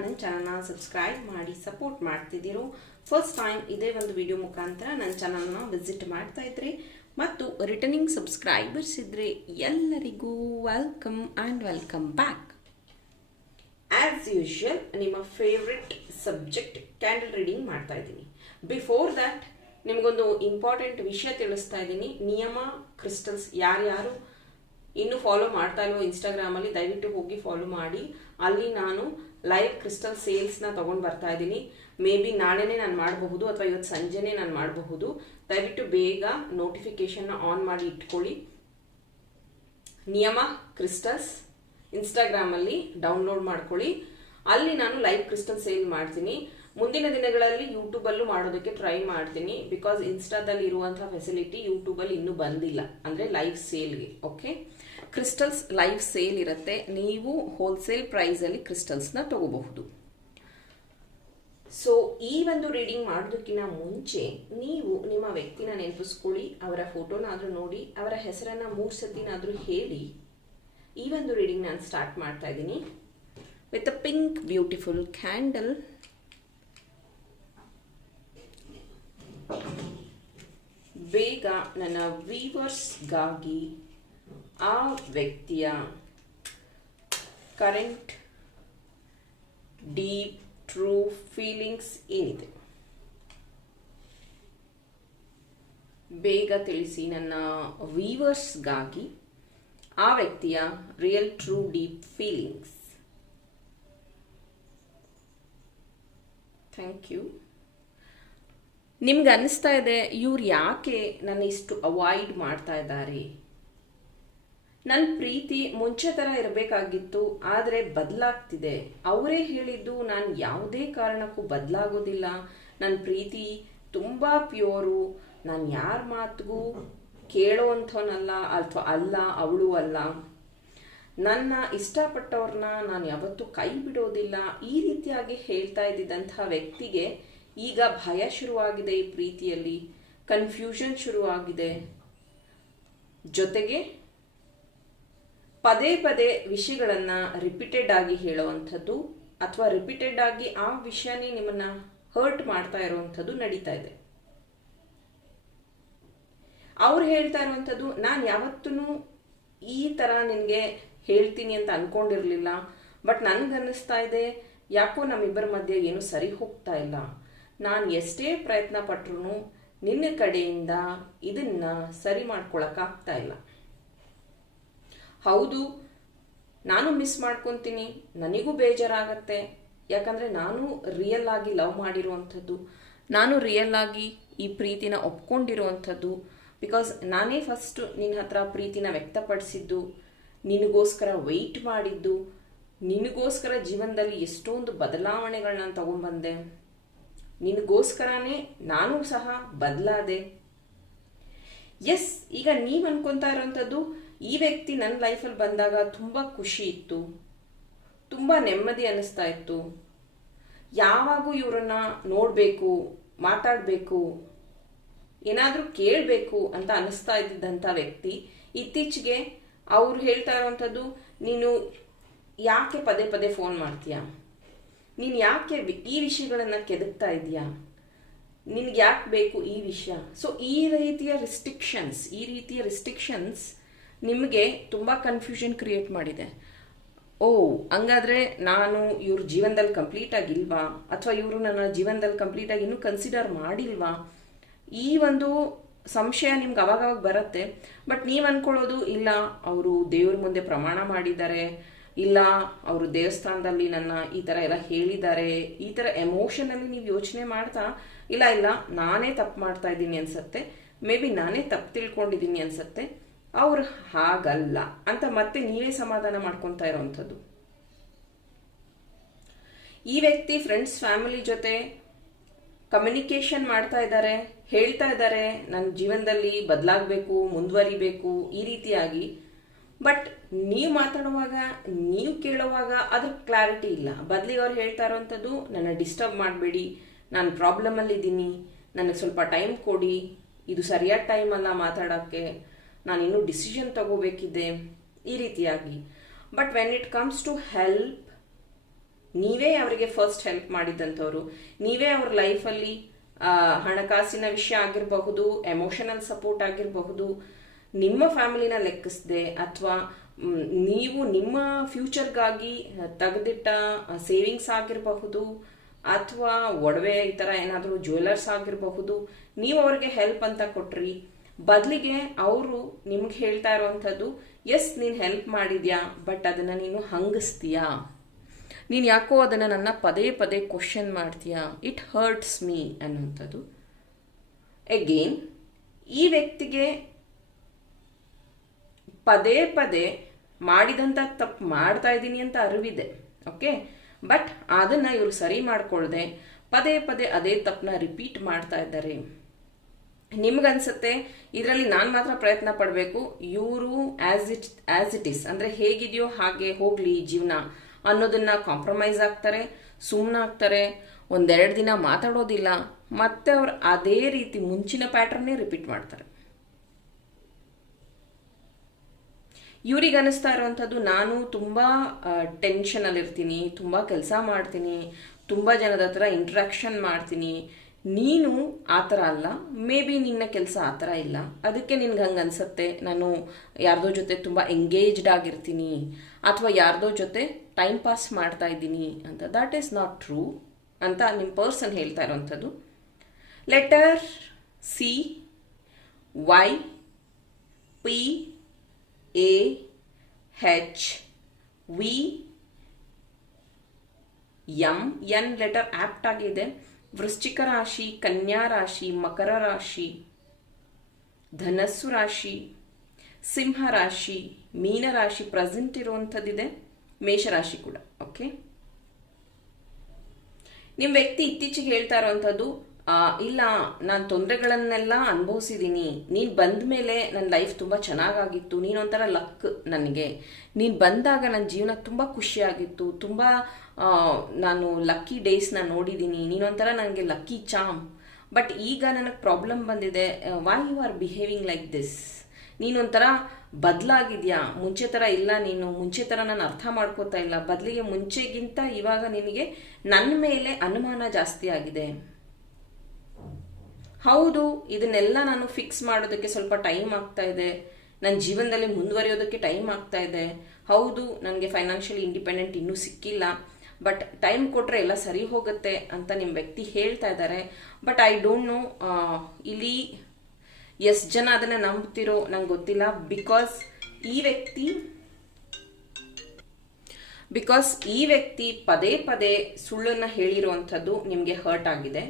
ನನ್ನ ಚಾನಲ್ನ ಸಬ್ಸ್ಕ್ರೈಬ್ ಮಾಡಿ ಸಪೋರ್ಟ್ ಮಾಡ್ತಿದ್ದೀರೋ ಫಸ್ಟ್ ಟೈಮ್ ಇದೇ ಒಂದು ವಿಡಿಯೋ ಮುಖಾಂತರ ನನ್ನ ಚಾನಲ್ನ ವಿಸಿಟ್ ಮಾಡ್ತಾ ಇದ್ರಿ ಮತ್ತು ರಿಟರ್ನಿಂಗ್ ಸಬ್ಸ್ಕ್ರೈಬರ್ಸ್ ಇದ್ದರೆ ಎಲ್ಲರಿಗೂ welcome and welcome back as usual ನಿಮ್ಮ ಫೇವ್ರೆಟ್ ಸಬ್ಜೆಕ್ಟ್ ಕ್ಯಾಂಡಲ್ ರೀಡಿಂಗ್ ಮಾಡ್ತಾ ಇದ್ದೀನಿ. ಬಿಫೋರ್ ದ್ಯಾಟ್ ನಿಮಗೊಂದು ಇಂಪಾರ್ಟೆಂಟ್ ವಿಷಯ ತಿಳಿಸ್ತಾ ಇದ್ದೀನಿ. ನಿಯಮ ಕ್ರಿಸ್ಟಲ್ಸ್ ಯಾರ್ಯಾರು ಇನ್ನೂ ಫಾಲೋ ಮಾಡ್ತಾ ಇಲ್ವೋ ಇನ್ಸ್ಟಾಗ್ರಾಮಲ್ಲಿ ದಯವಿಟ್ಟು ಹೋಗಿ ಫಾಲೋ ಮಾಡಿ. ಅಲ್ಲಿ ನಾನು ಲೈವ್ ಕ್ರಿಸ್ಟಲ್ ಸೇಲ್ಸ್ನ ತೊಗೊಂಡು ಬರ್ತಾ ಇದ್ದೀನಿ. ಮೇ ಬಿ ನಾಳೆನೇ ನಾನು ಮಾಡಬಹುದು ಅಥವಾ ಇವತ್ತು ಸಂಜೆನೇ ನಾನು ಮಾಡಬಹುದು. ದಯವಿಟ್ಟು ಬೇಗ ನೋಟಿಫಿಕೇಶನ್ನ ಆನ್ ಮಾಡಿ ಇಟ್ಕೊಳ್ಳಿ. ನಿಯಮ ಕ್ರಿಸ್ಟಲ್ಸ್ ಇನ್ಸ್ಟಾಗ್ರಾಮಲ್ಲಿ ಡೌನ್ಲೋಡ್ ಮಾಡ್ಕೊಳ್ಳಿ. ಅಲ್ಲಿ ನಾನು ಲೈವ್ ಕ್ರಿಸ್ಟಲ್ ಸೇಲ್ ಮಾಡ್ತೀನಿ. ಮುಂದಿನ ದಿನಗಳಲ್ಲಿ ಯೂಟ್ಯೂಬಲ್ಲೂ ಮಾಡೋದಕ್ಕೆ ಟ್ರೈ ಮಾಡ್ತೀನಿ. ಬಿಕಾಸ್ ಇನ್ಸ್ಟಾದಲ್ಲಿ ಇರುವಂತಹ ಫೆಸಿಲಿಟಿ ಯೂಟ್ಯೂಬಲ್ಲಿ ಇನ್ನೂ ಬಂದಿಲ್ಲ. ಅಂದರೆ ಲೈವ್ ಸೇಲ್ಗೆ ಓಕೆ ಕ್ರಿಸ್ಟಲ್ಸ್ ಲೈವ್ ಸೇಲ್ ಇರುತ್ತೆ. ನೀವು ಹೋಲ್ಸೇಲ್ ಪ್ರೈಸಲ್ಲಿ ಕ್ರಿಸ್ಟಲ್ಸ್ನ ತಗೋಬಹುದು. ಸೊ ಈ ಒಂದು ರೀಡಿಂಗ್ ಮಾಡೋದಕ್ಕಿಂತ ಮುಂಚೆ ನೀವು ನಿಮ್ಮ ವ್ಯಕ್ತಿನ ನೆನಪಿಸ್ಕೊಳ್ಳಿ, ಅವರ ಫೋಟೋನಾದರೂ ನೋಡಿ, ಅವರ ಹೆಸರನ್ನ ಮೂರು ಸತಿನಾದರೂ ಹೇಳಿ. ಈ ಒಂದು ರೀಡಿಂಗ್ ನಾನು ಸ್ಟಾರ್ಟ್ ಮಾಡ್ತಾ ಇದ್ದೀನಿ. With a pink beautiful candle ಬೇಗ ನನ್ನ ವೀವರ್ಸ್ಗಾಗಿ ಆ ವ್ಯಕ್ತಿಯ ಕರೆಂಟ್ ಡೀಪ್ ಟ್ರೂ ಫೀಲಿಂಗ್ಸ್ ಏನಿದೆ? ಬೇಗ ತಿಳಿಸಿ ನನ್ನ ವೀವರ್ಸ್ಗಾಗಿ ಆ ವ್ಯಕ್ತಿಯ real true deep feelings thank you ನಿಮ್ಗೆ ಅನ್ನಿಸ್ತಾ ಇದೆ ಇವ್ರು ಯಾಕೆ ನನ್ನ ಇಷ್ಟು ಅವಾಯ್ಡ್ ಮಾಡ್ತಾ ಇದ್ದಾರೆ? ನನ್ನ ಪ್ರೀತಿ ಮುಂಚೆ ಥರ ಇರಬೇಕಾಗಿತ್ತು, ಆದರೆ ಬದಲಾಗ್ತಿದೆ. ಅವರೇ ಹೇಳಿದ್ದು ನಾನು ಯಾವುದೇ ಕಾರಣಕ್ಕೂ ಬದಲಾಗೋದಿಲ್ಲ. ನನ್ನ ಪ್ರೀತಿ ತುಂಬ ಪ್ಯೂರು. ನಾನು ಯಾರ ಮಾತಿಗೂ ಕೇಳೋವಂಥವನಲ್ಲ, ಅಥವಾ ಅಲ್ಲ, ಅವಳು ಅಲ್ಲ. ನನ್ನ ಇಷ್ಟಪಟ್ಟವ್ರನ್ನ ನಾನು ಯಾವತ್ತೂ ಕೈ ಬಿಡೋದಿಲ್ಲ. ಈ ರೀತಿಯಾಗಿ ಹೇಳ್ತಾ ಇದ್ದಿದ್ದಂಥ ವ್ಯಕ್ತಿಗೆ ಈಗ ಭಯ ಶುರುವಾಗಿದೆ ಈ ಪ್ರೀತಿಯಲ್ಲಿ. ಕನ್ಫ್ಯೂಷನ್ ಶುರುವಾಗಿದೆ. ಜೊತೆಗೆ ಪದೇ ಪದೇ ವಿಷಯಗಳನ್ನು ರಿಪೀಟೆಡ್ ಆಗಿ ಹೇಳುವಂಥದ್ದು ಅಥವಾ ರಿಪೀಟೆಡ್ ಆಗಿ ಆ ವಿಷಯನೇ ನಿಮ್ಮನ್ನ ಹರ್ಟ್ ಮಾಡ್ತಾ ಇರುವಂಥದ್ದು ನಡೀತಾ ಇದೆ. ಅವ್ರು ಹೇಳ್ತಾ ಇರುವಂಥದ್ದು, ನಾನು ಯಾವತ್ತೂ ಈ ಥರ ನಿನಗೆ ಹೇಳ್ತೀನಿ ಅಂತ ಅಂದ್ಕೊಂಡಿರಲಿಲ್ಲ ಬಟ್ ನನಗನ್ನಿಸ್ತಾ ಇದೆ, ಯಾಕೋ ನಮ್ಮಿಬ್ಬರ ಮಧ್ಯೆ ಏನು ಸರಿ ಹೋಗ್ತಾ ಇಲ್ಲ. ನಾನು ಎಷ್ಟೇ ಪ್ರಯತ್ನ ಪಟ್ರು ನಿನ್ನ ಕಡೆಯಿಂದ ಇದನ್ನ ಸರಿ ಮಾಡ್ಕೊಳಕ್ಕಾಗ್ತಾ ಇಲ್ಲ. ಹೌದು, ನಾನು ಮಿಸ್ ಮಾಡ್ಕೊತೀನಿ, ನನಗೂ ಬೇಜಾರಾಗತ್ತೆ. ಯಾಕಂದರೆ ನಾನು ರಿಯಲ್ ಆಗಿ ಲವ್ ಮಾಡಿರುವಂಥದ್ದು, ನಾನು ರಿಯಲ್ ಆಗಿ ಈ ಪ್ರೀತಿನ ಒಪ್ಕೊಂಡಿರುವಂಥದ್ದು ಬಿಕಾಸ್ ನಾನೇ ಫಸ್ಟ್ ನಿನ್ನ ಹತ್ರ ಪ್ರೀತಿನ ವ್ಯಕ್ತಪಡಿಸಿದ್ದು, ನಿನಗೋಸ್ಕರ ವೆಯ್ಟ್ ಮಾಡಿದ್ದು, ನಿನಗೋಸ್ಕರ ಜೀವನದಲ್ಲಿ ಎಷ್ಟೊಂದು ಬದಲಾವಣೆಗಳನ್ನ ತಗೊಂಡ್ಬಂದೆ. ನಿನಗೋಸ್ಕರನೇ ನಾನು ಸಹ ಬದಲಾದೆ. ಎಸ್ ಈಗ ನೀವು ಅನ್ಕೊತಾ ಇರೋವಂಥದ್ದು ಈ ವ್ಯಕ್ತಿ ನನ್ನ ಲೈಫಲ್ಲಿ ಬಂದಾಗ ತುಂಬ ಖುಷಿ ಇತ್ತು. ತುಂಬ ನೆಮ್ಮದಿ ಅನ್ನಿಸ್ತಾ ಇತ್ತು. ಯಾವಾಗೂ ಇವರನ್ನ ನೋಡಬೇಕು, ಮಾತಾಡಬೇಕು, ಏನಾದರೂ ಕೇಳಬೇಕು ಅಂತ ಅನ್ನಿಸ್ತಾ ಇದ್ದಂಥ ವ್ಯಕ್ತಿ ಇತ್ತೀಚೆಗೆ ಅವರು ಹೇಳ್ತಾ ಇರುವಂಥದ್ದು, ನೀನು ಯಾಕೆ ಪದೇ ಪದೇ ಫೋನ್ ಮಾಡ್ತೀಯ? ನೀನು ಯಾಕೆ ಈ ವಿಷಯಗಳನ್ನು ಕೆದಕ್ತಾ ಇದೆಯಾ ನಿನ್ಗೆ ಯಾಕೆ ಬೇಕು ಈ ವಿಷಯ? ಸೊ ಈ ರೀತಿಯ ರಿಸ್ಟ್ರಿಕ್ಷನ್ಸ್ ಈ ರೀತಿಯ ರಿಸ್ಟ್ರಿಕ್ಷನ್ಸ್ ನಿಮಗೆ ತುಂಬ ಕನ್ಫ್ಯೂಷನ್ ಕ್ರಿಯೇಟ್ ಮಾಡಿದೆ. ಓ, ಹಂಗಾದ್ರೆ ನಾನು ಇವ್ರ ಜೀವನದಲ್ಲಿ ಕಂಪ್ಲೀಟ್ ಆಗಿಲ್ವಾ? ಅಥವಾ ಇವರು ನನ್ನ ಜೀವನದಲ್ಲಿ ಕಂಪ್ಲೀಟ್ ಆಗಿ ಇನ್ನೂ ಕನ್ಸಿಡರ್ ಮಾಡಿಲ್ವಾ? ಈ ಒಂದು ಸಂಶಯ ನಿಮ್ಗೆ ಅವಾಗವಾಗ ಬರುತ್ತೆ. ಬಟ್ ನೀವು ಅನ್ಕೊಳ್ಳೋದು, ಇಲ್ಲ, ಅವರು ದೇವ್ರ ಮುಂದೆ ಪ್ರಮಾಣ ಮಾಡಿದ್ದಾರೆ. ಇಲ್ಲ, ಅವರು ದೇವಸ್ಥಾನದಲ್ಲಿ ನನ್ನ ಈ ಥರ ಎಲ್ಲ ಹೇಳಿದ್ದಾರೆ. ಈ ಥರ ಎಮೋಷನಲ್ಲಿ ನೀವು ಯೋಚನೆ ಮಾಡ್ತಾ, ಇಲ್ಲ ಇಲ್ಲ, ನಾನೇ ತಪ್ಪು ಮಾಡ್ತಾ ಇದ್ದೀನಿ ಅನ್ಸತ್ತೆ. ಮೇ ಬಿ ನಾನೇ ತಪ್ಪು ತಿಳ್ಕೊಂಡಿದ್ದೀನಿ ಅನ್ಸತ್ತೆ. ಅವ್ರು ಹಾಗಲ್ಲ ಅಂತ ಮತ್ತೆ ನೀವೇ ಸಮಾಧಾನ ಮಾಡ್ಕೊತಾ ಇರೋವಂಥದ್ದು ಈ ವ್ಯಕ್ತಿ ಫ್ರೆಂಡ್ಸ್ ಫ್ಯಾಮಿಲಿ ಜೊತೆ ಕಮ್ಯುನಿಕೇಶನ್ ಮಾಡ್ತಾ ಇದ್ದಾರೆ, ಹೇಳ್ತಾ ಇದ್ದಾರೆ, ನನ್ನ ಜೀವನದಲ್ಲಿ ಬದಲಾಗಬೇಕು, ಮುಂದುವರಿಬೇಕು, ಈ ರೀತಿಯಾಗಿ. ಬಟ್ ನೀವು ಮಾತಾಡುವಾಗ, ನೀವು ಕೇಳುವಾಗ ಅದ್ರ ಕ್ಲಾರಿಟಿ ಇಲ್ಲ. ಬದಲಿಗೆ ಅವ್ರು ಹೇಳ್ತಾ ಇರೋವಂಥದ್ದು ನನ್ನ ಡಿಸ್ಟರ್ಬ್ ಮಾಡಬೇಡಿ, ನಾನು ಪ್ರಾಬ್ಲಮಲ್ಲಿದ್ದೀನಿ ನನಗೆ ಸ್ವಲ್ಪ ಟೈಮ್ ಕೊಡಿ, ಇದು ಸರಿಯಾದ ಟೈಮ್ ಅಲ್ಲ ಮಾತಾಡೋಕ್ಕೆ. ನಾನು ಇನ್ನೂ ಡಿಸಿಷನ್ ತಗೋಬೇಕಿದೆ ಈ ರೀತಿಯಾಗಿ. But when it comes to help ನೀವೇ ಅವರಿಗೆ ಫಸ್ಟ್ ಹೆಲ್ಪ್ ಮಾಡಿದಂಥವ್ರು. ನೀವೇ ಅವ್ರ ಲೈಫಲ್ಲಿ ಹಣಕಾಸಿನ ವಿಷಯ ಆಗಿರಬಹುದು ಎಮೋಷನಲ್ ಸಪೋರ್ಟ್ ಆಗಿರಬಹುದು, ನಿಮ್ಮ ಫ್ಯಾಮಿಲಿನ ಲೆಕ್ಕಿಸದೆ ಅಥವಾ ನೀವು ನಿಮ್ಮ ಫ್ಯೂಚರ್ಗಾಗಿ ತೆಗೆದಿಟ್ಟ ಸೇವಿಂಗ್ಸ್ ಆಗಿರಬಹುದು, ಅಥವಾ ಒಡವೆ ಈ ಥರ ಏನಾದರೂ ಜ್ಯುವೆಲರ್ಸ್ ಆಗಿರಬಹುದು, ನೀವು ಅವ್ರಿಗೆ ಹೆಲ್ಪ್ ಅಂತ ಕೊಟ್ರಿ ಬದಲಿಗೆ ಅವರು ನಿಮ್ಗೆ ಹೇಳ್ತಾ ಇರುವಂಥದ್ದು, ಎಸ್, ನೀನು ಹೆಲ್ಪ್ ಮಾಡಿದ್ಯಾ, ಬಟ್ ಅದನ್ನು ನೀನು ಹಂಗಿಸ್ತೀಯಾ? ನೀನು ಯಾಕೋ ಅದನ್ನು ನನ್ನ ಪದೇ ಪದೇ ಕ್ವಶನ್ ಮಾಡ್ತೀಯಾ? ಇಟ್ ಹರ್ಟ್ಸ್ ಮೀ ಅನ್ನುವಂಥದ್ದು. ಎಗೇನ್ ಈ ವ್ಯಕ್ತಿಗೆ ಪದೇ ಪದೇ ಮಾಡಿದಂಥ ತಪ್ಪು ಮಾಡ್ತಾ ಇದ್ದೀನಿ ಅಂತ ಅರಿವಿದೆ ಓಕೆ ಬಟ್ ಅದನ್ನು ಇವರು ಸರಿ ಮಾಡಿಕೊಳ್ಳದೆ ಪದೇ ಪದೇ ಅದೇ ತಪ್ಪನ್ನ ರಿಪೀಟ್ ಮಾಡ್ತಾ ಇದ್ದಾರೆ. ನಿಮ್ಗನ್ಸುತ್ತೆ, ಇದರಲ್ಲಿ ನಾನು ಮಾತ್ರ ಪ್ರಯತ್ನ ಪಡಬೇಕು. ಇವರು as it as it is ಅಂದರೆ ಹೇಗಿದೆಯೋ ಹಾಗೆ ಹೋಗಲಿ ಜೀವನ ಅನ್ನೋದನ್ನ ಕಾಂಪ್ರಮೈಸ್ ಆಗ್ತಾರೆ ಸುಮ್ಮನಾಗ್ತಾರೆ ಒಂದೆರಡು ದಿನ ಮಾತಾಡೋದಿಲ್ಲ. ಮತ್ತೆ ಅವ್ರು ಅದೇ ರೀತಿ ಮುಂಚಿನ ಪ್ಯಾಟ್ರನ್ನೇ ರಿಪೀಟ್ ಮಾಡ್ತಾರೆ. ಇವ್ರಿಗೆ ಅನಿಸ್ತಾ ಇರುವಂಥದ್ದು ನಾನು ತುಂಬ ಟೆನ್ಷನಲ್ಲಿರ್ತೀನಿ ತುಂಬ ಕೆಲಸ ಮಾಡ್ತೀನಿ, ತುಂಬ ಜನದ ಹತ್ರ ಇಂಟ್ರಾಕ್ಷನ್ ಮಾಡ್ತೀನಿ. ನೀನು ಆ ಥರ ಅಲ್ಲ. ಮೇ ಬಿ ನಿನ್ನ ಕೆಲಸ ಆ ಥರ ಇಲ್ಲ. ಅದಕ್ಕೆ ನಿನ್ಗೆ ಹಂಗೆ ಅನ್ಸುತ್ತೆ? ನಾನು ಯಾರ್ದೋ ಜೊತೆ ತುಂಬ ಎಂಗೇಜ್ಡ್ ಆಗಿರ್ತೀನಿ. ಅಥವಾ ಯಾರ್ದೋ ಜೊತೆ ಟೈಮ್ ಪಾಸ್ ಮಾಡ್ತಾ ಇದ್ದೀನಿ ಅಂತ. ದಟ್ ಈಸ್ ನಾಟ್ ಟ್ರೂ ಅಂತ ನಿಮ್ಮ ಪರ್ಸನ್ ಹೇಳ್ತಾ ಇರೋವಂಥದ್ದು letter C Y P A H V M N letter apt ಆಗಿದೆ. ವೃಶ್ಚಿಕ ರಾಶಿ, ಕನ್ಯಾ ರಾಶಿ, ಮಕರ ರಾಶಿ, ಧನಸ್ಸು ರಾಶಿ, ಸಿಂಹ ರಾಶಿ, ಮೀನ ರಾಶಿ ಪ್ರೆಸೆಂಟ್ ಇರುವಂಥದ್ದಿದೆ ಮೇಷರಾಶಿ ಕೂಡ ಓಕೆ ನಿಮ್ಮ ವ್ಯಕ್ತಿ ಇತ್ತೀಚೆಗೆ ಹೇಳ್ತಾ ಇರುವಂಥದ್ದು ಇಲ್ಲ, ನಾನು ತೊಂದರೆಗಳನ್ನೆಲ್ಲ ಅನುಭವಿಸಿದ್ದೀನಿ ನೀನು ಬಂದ ಮೇಲೆ ನನ್ನ ಲೈಫ್ ತುಂಬ ಚೆನ್ನಾಗಾಗಿತ್ತು. ನೀನೊಂಥರ ಲಕ್ ನನಗೆ. ನೀನು ಬಂದಾಗ ನನ್ನ ಜೀವನ ತುಂಬ ಖುಷಿಯಾಗಿತ್ತು. ತುಂಬ ನಾನು ಲಕ್ಕಿ ಡೇಸ್ನ ನೋಡಿದ್ದೀನಿ ನೀನೊಂಥರ ನನಗೆ ಲಕ್ಕಿ ಚಾಮ್ ಬಟ್ ಈಗ ನನಗೆ ಪ್ರಾಬ್ಲಮ್ ಬಂದಿದೆ. Why you are behaving like this ನೀನೊಂಥರ ಬದಲಾಗಿದ್ಯಾ? ಮುಂಚೆ ಥರ ಇಲ್ಲ ನೀನು. ಮುಂಚೆ ಥರ ನಾನು ಅರ್ಥ ಮಾಡ್ಕೋತಾ ಇಲ್ಲ. ಬದಲಿಗೆ ಮುಂಚೆಗಿಂತ ಇವಾಗ ನಿನಗೆ ನನ್ನ ಮೇಲೆ ಅನುಮಾನ ಜಾಸ್ತಿ ಆಗಿದೆ. ಹೌದು, ಇದನ್ನೆಲ್ಲ ನಾನು ಫಿಕ್ಸ್ ಮಾಡೋದಕ್ಕೆ ಸ್ವಲ್ಪ ಟೈಮ್ ಆಗ್ತಾ ಇದೆ. ನನ್ನ ಜೀವನದಲ್ಲಿ ಮುಂದುವರಿಯೋದಕ್ಕೆ ಟೈಮ್ ಆಗ್ತಾ ಇದೆ. ಹೌದು, ನನಗೆ ಫೈನಾನ್ಷಿಯಲಿ ಇಂಡಿಪೆಂಡೆಂಟ್ ಇನ್ನೂ ಸಿಕ್ಕಿಲ್ಲ. ಬಟ್ ಟೈಮ್ ಕೊಟ್ಟರೆ ಎಲ್ಲ ಸರಿ ಹೋಗುತ್ತೆ ಅಂತ ನಿಮ್ಮ ವ್ಯಕ್ತಿ ಹೇಳ್ತಾ ಇದ್ದಾರೆ. ಬಟ್ ಐ ಡೋಂಟ್ ನೋ ಇಲ್ಲಿ ಎಷ್ಟು ಜನ ಅದನ್ನು ನಂಬ್ತಿರೋ ನಂಗೆ ಗೊತ್ತಿಲ್ಲ. ಬಿಕಾಸ್ ಈ ವ್ಯಕ್ತಿ ಬಿಕಾಸ್ ಈ ವ್ಯಕ್ತಿ ಪದೇ ಪದೇ ಸುಳ್ಳನ್ನು ಹೇಳಿರುವಂಥದ್ದು ನಿಮಗೆ ಹರ್ಟ್ ಆಗಿದೆ.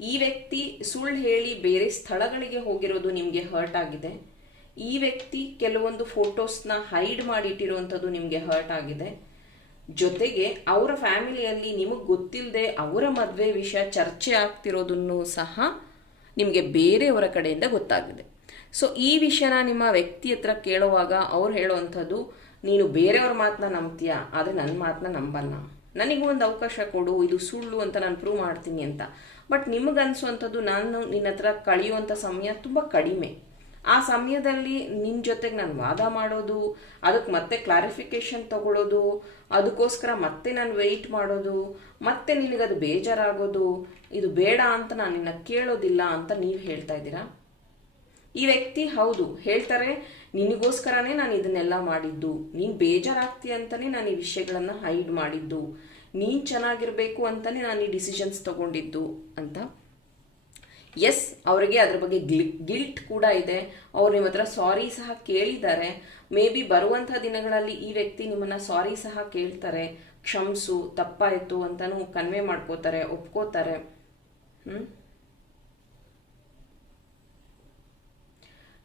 ಈ ವ್ಯಕ್ತಿ ಸುಳ್ಳು ಹೇಳಿ ಬೇರೆ ಸ್ಥಳಗಳಿಗೆ ಹೋಗಿರೋದು ನಿಮಗೆ ಹರ್ಟ್ ಆಗಿದೆ. ಈ ವ್ಯಕ್ತಿ ಕೆಲವೊಂದು ಫೋಟೋಸ್ನ ಹೈಡ್ ಮಾಡಿಟ್ಟಿರುವಂಥದ್ದು ನಿಮಗೆ ಹರ್ಟ್ ಆಗಿದೆ. ಜೊತೆಗೆ ಅವರ ಫ್ಯಾಮಿಲಿಯಲ್ಲಿ ನಿಮಗೆ ಗೊತ್ತಿಲ್ಲದೆ ಅವರ ಮದುವೆ ವಿಷಯ ಚರ್ಚೆ ಆಗ್ತಿರೋದನ್ನು ಸಹ ನಿಮಗೆ ಬೇರೆಯವರ ಕಡೆಯಿಂದ ಗೊತ್ತಾಗಿದೆ. ಸೊ ಈ ವಿಷಯನ ನಿಮ್ಮ ವ್ಯಕ್ತಿ ಹತ್ರ ಕೇಳುವಾಗ ಅವ್ರು ಹೇಳುವಂಥದ್ದು, ನೀನು ಬೇರೆಯವ್ರ ಮಾತನ್ನ ನಂಬ್ತೀಯಾ? ಆದರೆ ನನ್ನ ಮಾತನ್ನ ನಂಬಲ್ಲ. ನನಗೂ ಒಂದು ಅವಕಾಶ ಕೊಡು, ಇದು ಸುಳ್ಳು ಅಂತ ನಾನು ಪ್ರೂವ್ ಮಾಡ್ತೀನಿ ಅಂತ. ಬಟ್ ನಿಮಗನ್ಸುವಂಥದ್ದು ನಾನು ನಿನ್ನ ಹತ್ರ ಕಳೆಯುವಂಥ ಸಮಯ ತುಂಬ ಕಡಿಮೆ. ಆ ಸಮಯದಲ್ಲಿ ನಿನ್ನ ಜೊತೆಗೆ ನಾನು ವಾದ ಮಾಡೋದು ಅದಕ್ಕೆ ಮತ್ತೆ ಕ್ಲಾರಿಫಿಕೇಶನ್ ತಗೊಳ್ಳೋದು ಅದಕ್ಕೋಸ್ಕರ ಮತ್ತೆ ನಾನು ವೆಯ್ಟ್ ಮಾಡೋದು, ಮತ್ತೆ ನಿನಗದು ಬೇಜಾರಾಗೋದು, ಇದು ಬೇಡ ಅಂತ ನಾನು ನಿನ್ನ ಕೇಳೋದಿಲ್ಲ ಅಂತ ನೀವು ಹೇಳ್ತಾ ಇದ್ದೀರಾ? ಈ ವ್ಯಕ್ತಿ ಹೌದು, ಹೇಳ್ತಾರೆ, ನಿನಗೋಸ್ಕರನೇ ನಾನು ಇದನ್ನೆಲ್ಲ ಮಾಡಿದ್ದು. ನೀನು ಬೇಜಾರಾಗ್ತಿ ಅಂತಲೇ ನಾನು ಈ ವಿಷಯಗಳನ್ನು ಹೈಡ್ ಮಾಡಿದ್ದು. ನೀನು ಚೆನ್ನಾಗಿರಬೇಕು ಅಂತಲೇ ನಾನು ಈ ಡಿಸಿಷನ್ಸ್ ತಗೊಂಡಿದ್ದು ಅಂತ. ಎಸ್ ಅವರಿಗೆ ಅದ್ರ ಬಗ್ಗೆ ಗಿಲ್ಟ್ ಕೂಡ ಇದೆ. ಅವ್ರು ನಿಮ್ಮ ಹತ್ರ ಸಾರಿ ಸಹ ಕೇಳಿದ್ದಾರೆ. ಮೇ ಬಿ ಬರುವಂಥ ದಿನಗಳಲ್ಲಿ ಈ ವ್ಯಕ್ತಿ ನಿಮ್ಮನ್ನ ಸಾರಿ ಸಹ ಕೇಳ್ತಾರೆ. ಕ್ಷಮಿಸು, ತಪ್ಪಾಯಿತು ಅಂತಲೂ ಕನ್ವೆ ಮಾಡ್ಕೋತಾರೆ, ಒಪ್ಕೋತಾರೆ. ಹ್ಞೂ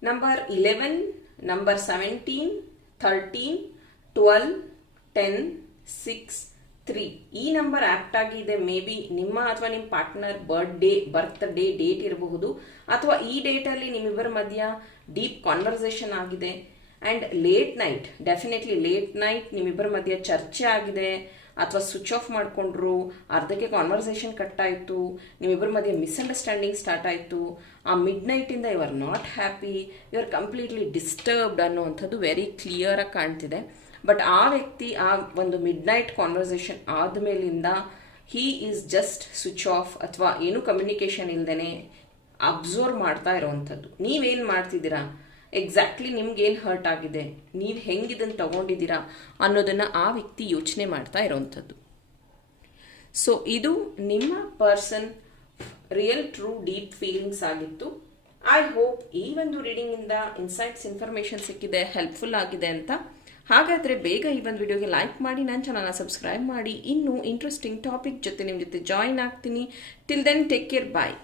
number eleven number seventeen thirteen twelve ten six three ಈ ನಂಬರ್ ಆಕ್ಟ್ ಆಗಿದೆ. ಮೇ ಬಿ ನಿಮ್ಮ ಅಥವಾ ನಿಮ್ಮ partner birthday birth day date ಇರಬಹುದು. ಅಥವಾ ಈ ಡೇಟಲ್ಲಿ ನಿಮ್ಮಿಬ್ಬರ ಮಧ್ಯ ಡೀಪ್ ಕಾನ್ವರ್ಸೇಷನ್ ಆಗಿದೆ. And late night definitely late night ನಿಮ್ಮಿಬ್ಬರ ಮಧ್ಯ ಚರ್ಚೆ ಆಗಿದೆ. ಅಥವಾ ಸ್ವಿಚ್ ಆಫ್ ಮಾಡಿಕೊಂಡ್ರು, ಅರ್ಧಕ್ಕೆ ಕಾನ್ವರ್ಸೇಷನ್ ಕಟ್ ಆಯಿತು ನಿಮ್ಮಿಬ್ಬರ ಮಧ್ಯೆ ಮಿಸ್ಅಂಡರ್ಸ್ಟ್ಯಾಂಡಿಂಗ್ ಸ್ಟಾರ್ಟ್ ಆಯಿತು, ಆ mid ನೈಟಿಂದ you are not happy you are completely disturbed ಅನ್ನುವಂಥದ್ದು ವೆರಿ ಕ್ಲಿಯರಾಗಿ ಕಾಣ್ತಿದೆ. ಬಟ್ ಆ ವ್ಯಕ್ತಿ ಆ ಒಂದು midnight conversation ಆದಮೇಲಿಂದ he is just switch off ಅಥವಾ ಏನು ಕಮ್ಯುನಿಕೇಷನ್ ಇಲ್ದೇನೆ ಅಬ್ಸರ್ವ್ ಮಾಡ್ತಾ ಇರೋವಂಥದ್ದು. ನೀವೇನು ಮಾಡ್ತಿದ್ದೀರಾ? ಎಕ್ಸಾಕ್ಟ್ಲಿ ನಿಮ್ಗೇನು ಹರ್ಟ್ ಆಗಿದೆ? ನೀವು ಹೆಂಗಿದನ್ನು ತಗೊಂಡಿದ್ದೀರಾ ಅನ್ನೋದನ್ನು ಆ ವ್ಯಕ್ತಿ ಯೋಚನೆ ಮಾಡ್ತಾ ಇರೋವಂಥದ್ದು ಸೊ ಇದು ನಿಮ್ಮ person real true deep feelings ಆಗಿತ್ತು. ಐ ಹೋಪ್ ಈ ಒಂದು ರೀಡಿಂಗಿಂದ ಇನ್ಸೈಟ್ಸ್ ಇನ್ಫಾರ್ಮೇಷನ್ ಸಿಕ್ಕಿದೆ ಹೆಲ್ಪ್ಫುಲ್ ಆಗಿದೆ ಅಂತ. ಹಾಗಾದರೆ ಬೇಗ ಈ ಒಂದು ವಿಡಿಯೋಗೆ ಲೈಕ್ ಮಾಡಿ ನನ್ನ ಚಾನಲ್ನ ಸಬ್ಸ್ಕ್ರೈಬ್ ಮಾಡಿ. ಇನ್ನೂ ಇಂಟ್ರೆಸ್ಟಿಂಗ್ ಟಾಪಿಕ್ ಜೊತೆ ನಿಮ್ಮ ಜೊತೆ ಜಾಯಿನ್ ಆಗ್ತೀನಿ. Till then take care bye